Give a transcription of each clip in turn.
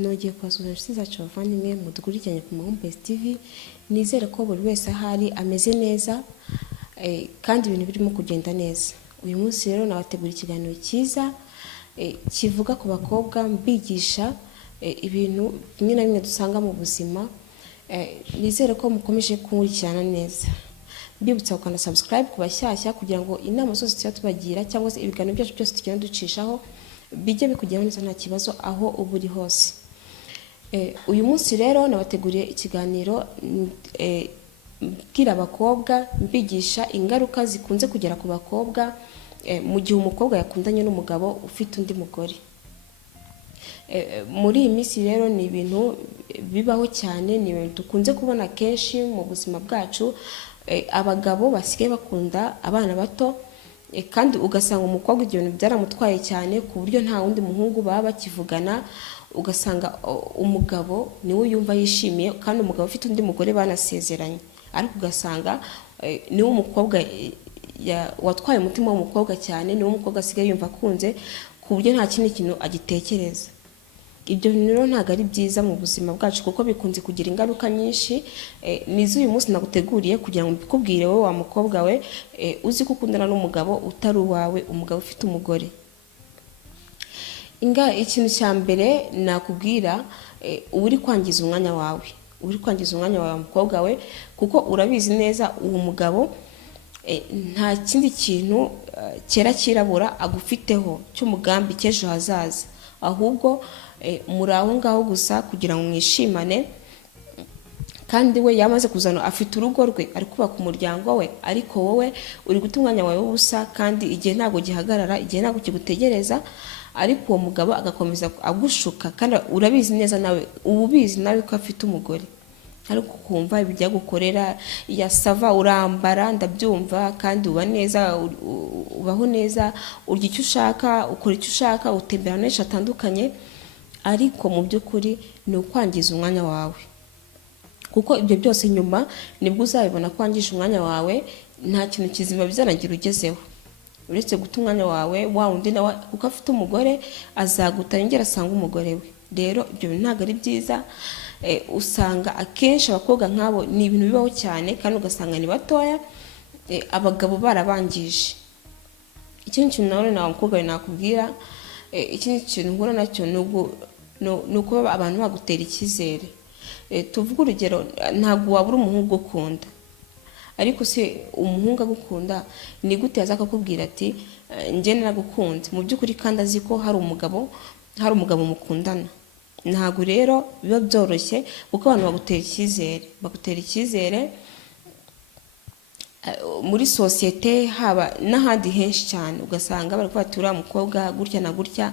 Nongeye kubasuhuza inshuti zacu bavandimwe mudukurikiranye ku Impamvu TV. Nizere ko buri wese ahari ameze neza kandi ibintu birimo kugenda neza. Uyu munsi rero nabategura ikiganiro cyiza kivuga ku bakobwa, mbigisha ibintu bimwe na bimwe dusanga mu buzima. Nizere ko mukomeje kunkurikirana neza. Mbibutsa gukanda subscribe ku bashyashya kugira ngo inama zose tuba tubagira cyangwa se ibiganiro byacu byose tugenda ducishaho bijye bikugeraho neza nta kibazo aho uba uri hose. Uyu munsi rero nabateguriye ikiganiro mbwira abakobwa, mbigisha ingaruka zikunze kugera ku bakobwa mu gihe umukobwa yakundanye n'umugabo ufite undi mugore. Muri iyi minsi rero ni ibintu bibaho cyane, ni ibintu dukunze kubona kenshi mu buzima bwacu. Abagabo basigaye bakunda abana bato kandi ugasanga umukobwa ibyo bintu byaramutwaye cyane ku buryo nta wundi muhungu baba bakivugana. Ugasanga umugabo niwe yumva yishimiye kandi umugabo ufite undi mugore banasezeranye, ariko ugasanga niwe umukobwa watwaye umutima w'umukobwa cyane, niwe umukobwa asigaye yumva akunze ku buryo nta kindi kintu agitekereza. Ibyo rero ntabwo ari byiza mu buzima bwacu kuko bikunze kugira ingaruka nyinshi. Nizo uyu munsi naguteguriye kugira ngo mbikubwire wowe wa mukobwa we uzi ko ukundana n'umugabo utari uwawe, umugabo ufite umugore. Ikintu cya mbere nakubwira, uri kwangiza umwanya wawe, uri kwangiza umwanya wawe mukobwa we, kuko urabizi neza uwo mugabo nta kindi kintu cyera kirabura agufiteho cy'umugambi cy'ejo hazaza, ahubwo muri aho ngaho gusa kugira ngo mwishimane. Kandi we yamaze kuzana afite urugo rwe, ari kubaka umuryango we, ariko wowe uri guta umwanya wawe w'ubusa kandi igihe ntabwo gihagarara, igihe ntabwo kigutegereza. Ariko uwo mugabo agakomeza agushuka kandi urabizi neza nawe, ubizi nawe ko afite umugore, ariko kumva ibijya gukorera yasava, urambara ndabyumva kandi uba neza, ubaho neza, urya icyo ushaka, ukora icyo ushaka, utembera henshi hatandukanye, ariko mu by'ukuri ni ukwangiza umwanya wawe. Kuko ibyo byose nyuma nibwo uzabibona kwangije umwanya wawe, nta kintu kizima bizanagira ugezeho uretse guta umwanya wawe. Wa undi nawe kuko afite umugore azagutangera asanga umugore we. Rero ibyo ntabwo ari byiza. Usanga akenshi abakobwa nk'abo ni ibintu bibaho cyane kandi ugasanga ni batoya, abagabo barabangije. Ikindi kintu nawe nawe mukobwa we nakubwira, ikindi kintu nkora nacyo ni ukuba abantu bagutera icyizere. Tuvuga urugero, ntabwo wabura umuhungu ukunda, ariko se umuhungu agukunda ni gute yaza akakubwira ati njye naragukunze mu by'ukuri kandi azi ko hari umugabo mukundana? Ntabwo rero biba byoroshye kuko abantu bagutera icyizere muri sosiyete, haba n'ahandi henshi cyane. Ugasanga bari kuvuga ati uriya mukobwa gutya na gutya,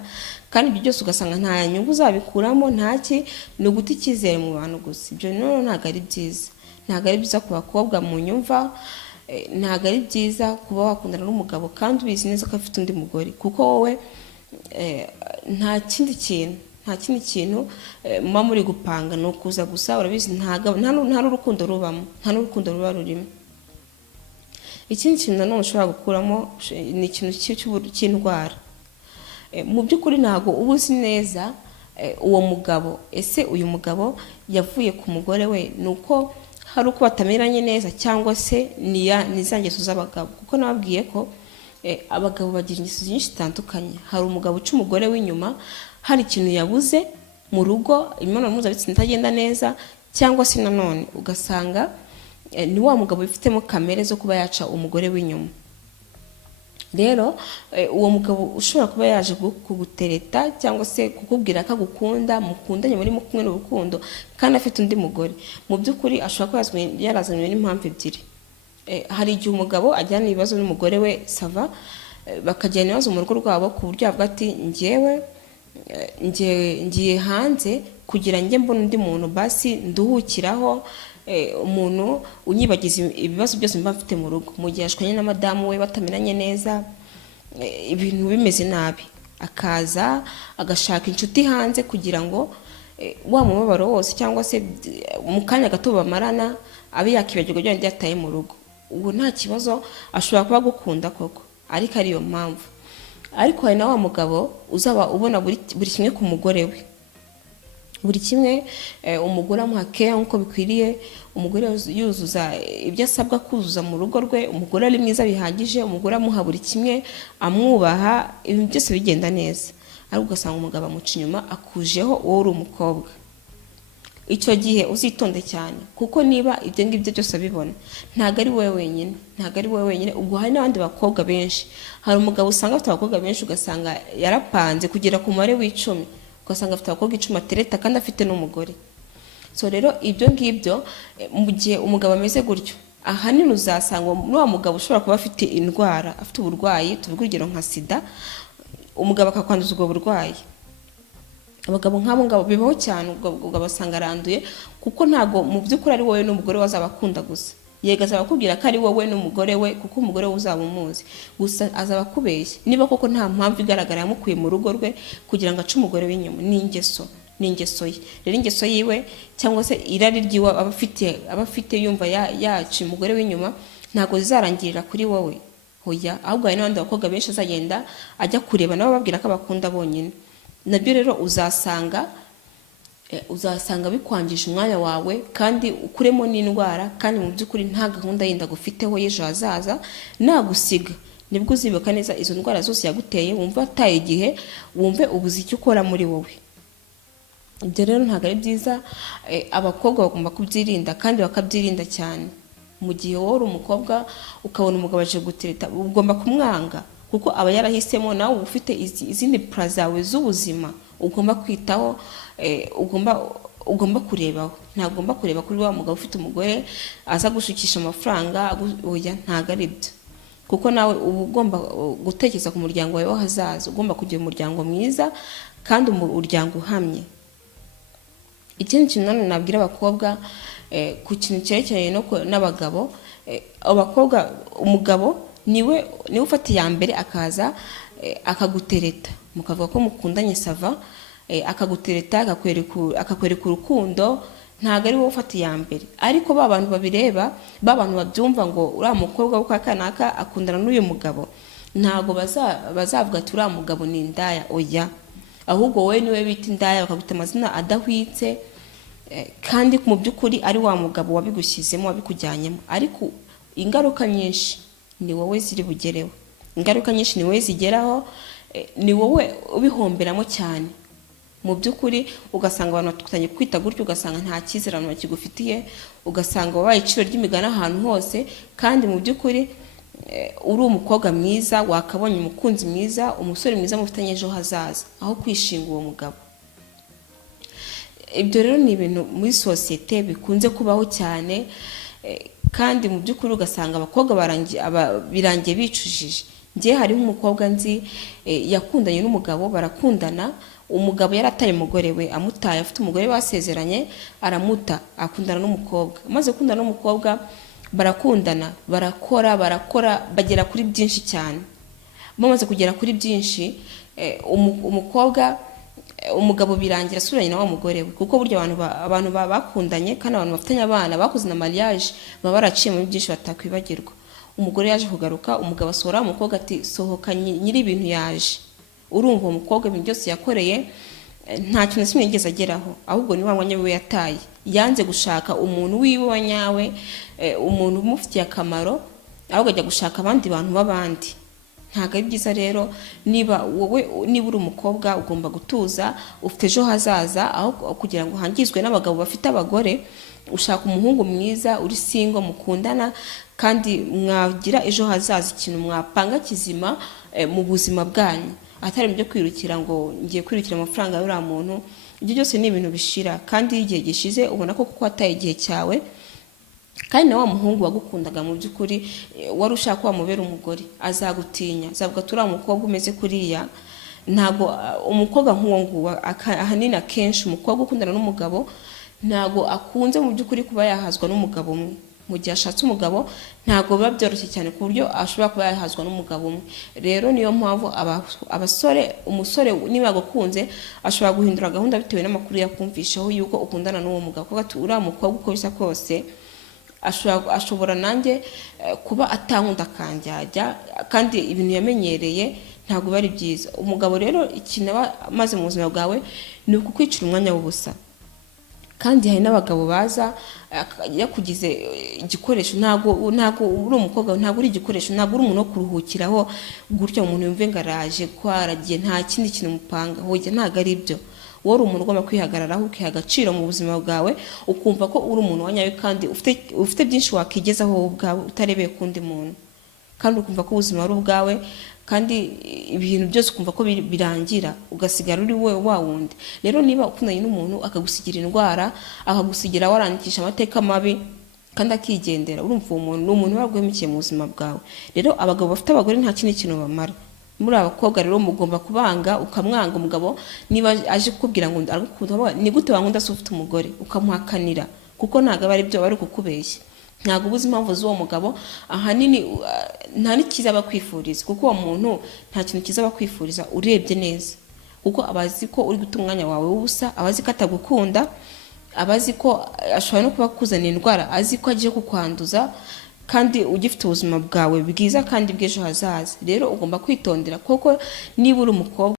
kandi ibyo byose ugasanga nta nyungu uzabikuramo, ntaki, ni uguta icyizere mu bantu gusa. Ibyo rero ntabwo ari byiza, ntabwo ari byiza ku bakobwa mu nyumva. Ntabwo ari byiza kuba wakundana n'umugabo kandi ubizi neza ko afite undi mugore, kuko wowe nta kindi kintu muba muri gupanga, ni ukuza gusa. Urabizi nta n'urukundo rubamo, nta n'urukundo ruba rurimo. Ikindi kintu nanone ushobora gukuramo ni ikintu cy'indwara. Mu by'ukuri ntabwo uba uzi neza uwo mugabo, ese uyu mugabo yavuye ku mugore we ni uko hari uko batameranye neza, cyangwa se ni za ngeso z'abagabo. Kuko nababwiye ko abagabo bagira ingeso nyinshi zitandukanye. Hari umugabo uca umugore w'inyuma, hari ikintu yabuze mu rugo, imibonano mpuzabitsina itagenda neza, cyangwa se nanone ugasanga ni wa mugabo wifitemo kamere zo kuba yaca umugore w'inyuma. Rero uwo mugabo ushobora kuba yaje kugutereta cyangwa se kukubwira ko agukunda, mukundanye muri kumwe n'urukundo, kandi afite undi mugore, mu by'ukuri ashobora kuba yarazanywe n'impamvu ebyiri. Hari igihe umugabo ajyana ibibazo n'umugore we sava, bakajyana ibibazo mu rugo rwabo ku buryo avuga ati ngiye hanze kugira njye mbona undi muntu basi nduhukiraho, umuntu unyibagiza ibibazo byose mba mfite mu rugo. Mu gihe ashwanye na madamu we batameranye neza, ibintu bimeze nabi, akaza agashaka inshuti hanze kugira ngo wa mubabaro wose cyangwa se mu kanya gato bamarana abe yakibagirwa ibyo yataye mu rugo. Ubu nta kibazo, ashobora kuba agukunda koko, ariko ariyo mpamvu. Ariko hari na wa mugabo uzaba ubona buri kimwe ku mugore we, buri kimwe umugore amuha care nk'uko bikwiriye, umugore yuzuza ibyo asabwa kuzuza mu rugo rwe, umugore ari mwiza bihagije, umugore amuha buri kimwe, amwubaha, ibintu byose bigenda neza. Ariko ugasanga umugabo amuca inyuma, akujeho wowe uri umukobwa. Icyo gihe uzitonde cyane, kuko niba ibyo ngibyo byose abibona, ntabwo ari wowe wenyine, ubwo hari n'abandi bakobwa benshi. Hari umugabo usanga afite abakobwa benshi, ugasanga yarapanze kugera ku mubare w'10, ugasanga afite abakobwa 10 atereta kandi afite n'umugore. So rero ibyo ngibyo mu gihe umugabo ameze gutyo, ahanini uzasanga n'uwa mugabo ushobora kuba afite indwara, afite uburwayi, tuvuge urugero nka sida, umugabo akakwanduza ubwo burwayi. Abagabo nk'abo ngabo bibaho cyane, ubwo basanga aranduye, kuko ntago mu by'ukuri ari wowe n'umugore wazaba akunda gusa. Yego azaba akubwira ko ari wowe n'umugore we, kuko umugore we uzaba umuzi, gusa azaba akubeshya niba koko nta mpamvu igaragara yamukuye mu rugo rwe kugira ngo ace umugore w'inyuma. Ni ingeso ye. Rero ingeso yiwe cyangwa se irari ryiwe aba afite yumva yaca umugore w'inyuma, ntago zizarangirira kuri wowe, hoya. Ahubwo hari n'abandi bakobwa benshi azagenda ajya kureba nabo babwira ko abakunda bonyine. Nabyo rero uzasanga bikwangisha umwanya wawe, kandi ukuremo n'indwara, kandi mu by'ukuri nta gahunda yindi agufiteho y'ejo hazaza. Nagusiga nibwo uzibuka neza izo ndwara zose yaguteye, wumva ataye igihe, wumve ubuze icyo ukora muri wowe. Ibyo rero ntabwo ari byiza. Abakobwa bagomba kubyirinda, kandi bakabyirinda cyane. Mu gihe wowe uri umukobwa ukabona umugabo aje gutereta, ugomba kumwanga, kuko aba yarahisemo, nawe ufite izindi plan zawe z'ubuzima ugomba kwitaho, ugomba kurebaho. Ntagomba kureba kuri wa mugabo ufite umugore aza gushukisha amafaranga, oya, ntago ari byo. Kuko nawe uba ugomba gutekereza ku muryango wawe w'ahazaza, ugomba kugira umuryango mwiza kandi umuryango uhamye. Ikindi kintu nanone nabwira abakobwa ku kintu cyerekeranye n'abagabo, abakobwa, umugabo niwe ufata iya mbere akaza akagutereta, mukavuga ko mukundanye sava, akagutereta akakwereka urukundo. Ntabwo ari wowe ufata iya mbere, ariko ba bantu babireba, ba bantu babyumva ngo uriya mukobwa wo kwa kanaka akundana n'uyu mugabo, ntabwo bazavuga ati uriya mugabo ni indaya, oya. Ahubwo wowe niwe bita indaya, bakaguta amazina adahwitse, kandi mu by'ukuri ari wa mugabo wabigushyizemo, wabikujyanyemo. Ariko ingaruka nyinshi ni wowe ziri bugereho, ingaruka nyinshi ni wowe zigeraho, ni wowe ubihomberamo cyane. Mu by'ukuri ugasanga abantu batukanye kwita gutyo, ugasanga nta cyizere abantu bakigufitiye, ugasanga wabaye iciro ry'imigani ahantu hose, kandi mu by'ukuri uri umukobwa mwiza, wakabonye umukunzi mwiza, umusore mwiza mufitanye ejo hazaza, aho kwishinga uwo mugabo. Ibyo rero ni ibintu muri sosiyete bikunze kubaho cyane, kandi mu by'ukuri ugasanga abakobwa birangiye bicujije. Ngiye hariho umukobwa nzi yakundanye n'umugabo, barakundana, umugabo yarataye umugore we, amutaye, afite umugore basezeranye, aramuta, akundana n'umukobwa. Amaze gukundana n'umukobwa, barakundana, barakora, bagera kuri byinshi cyane. Bamaze kugera kuri byinshi, umugabo birangira asubiranye na wa mugore we, kuko burya abantu bakundanye kandi abantu bafitanye abana bakoze na mariage baba baraciye muri byinshi batakwibagirwa. Umugore yaje kugaruka, umugabo asohora umukobwa ati sohoka, nyiri ibintu yaje. Urumva umukobwa ibintu byose yakoreye nta kintu na kimwe yigeze ageraho, ahubwo ni wa mwanya we yataye. Yanze gushaka umuntu wiwe wa nyawe, umuntu umufitiye akamaro, ahubwo ajya gushaka abandi bantu b'abandi. Ntabwo ari byiza rero. Niba uri umukobwa, ugomba gutuza, ufite ejo hazaza, aho kugira ngo hangizwe n'abagabo bafite abagore. Ushaka umuhungu mwiza, uri single, mukundana, kandi mwagira ejo hazaza, ikintu mwapanga kizima mu buzima bwanyu, atari byo kwirukira ngo ngiye kwirukira amafaranga y'uriya muntu. Ibyo byose ni ibintu bishira, kandi igihe gishize ubona ko kuko wataye igihe cyawe, kandi na wa muhungu wagukundaga mu by'ukuri wari ushaka wamubera umugore, azagutinya, azavuga ati uriya mukobwa umeze kuriya. Ntago umukobwa nk'uwo nguwo, ahanini akenshi umukobwa ukundana n'umugabo ntago akunze mu by'ukuri kuba yahazwa n'umugabo umwe. Mu gihe ashatse umugabo ntago biba byoroshye cyane ku buryo ashobora kuba yahazwa n'umugabo umwe. Rero niyo mpamvu umusore niba agukunze ashobora guhindura gahunda bitewe n'amakuru yakumvishaho yuko ukundana n'uwo mugabo, kuko ati uriya mukobwa uko bisa kose ashobora nanjye kuba atankunda akanjyajya, kandi ibintu yamenyereye ntabwo bari byiza. Umugabo rero ikintu aba amaze mu buzima bwawe ni ukukwicira umwanya w'ubusa. kandi hari n'abagabo baza yakugize igikoresho, ntago uri umukobwa, ntago uri igikoresho, ntago uri umuntu wo kuruhukiraho gutyo umuntu yumve ngo araje ko aragiye nta kindi kintu mupanga, hoya ntago ari byo. wowe uri umuntu ugomba kwihagararaho ukiha agaciro mu buzima bwawe, ukumva ko uri umuntu wanyawe kandi ufite byinshi wakigezaho wowe ubwawe utarebeye kundi muntu, kandi ukumva ko ubuzima ari ubwawe, kandi ibintu byose ukumva ko birangira ugasigara uri wowe wa wundi. Rero niba ukundanye n'umuntu akagusigira indwara, akagusigira warandikisha amateka mabi kandi akigendera, urumva uwo muntu ni umuntu waguhemikiye mu buzima bwawe. Rero abagabo bafite abagore nta kindi kintu bamara. Muri abakobwa rero mugomba kubanga, ukamwanga umugabo niba aje kukubwira ngo aragukunda, ni gute wankunda se ufite umugore, ukamuhakanira, kuko ntago aba ari byo bari kukubeshya. Ntago ubuze impamvu z'uwo mugabo, ahanini nta n'ikiza bakwifuriza, kuko uwo muntu nta kintu kiza bakwifuriza urebye neza, kuko abazi ko uri guta umwanya wawe w'ubusa, abazi ko atagukunda, abazi ko ashobora no kuba akuzanira indwara, azi ko agiye kukwanduza kandi ugifite ubuzima bwawe bwiza kandi bw'ejo hazaza. Rero ugomba kwitondera, kuko niba uri umukobwa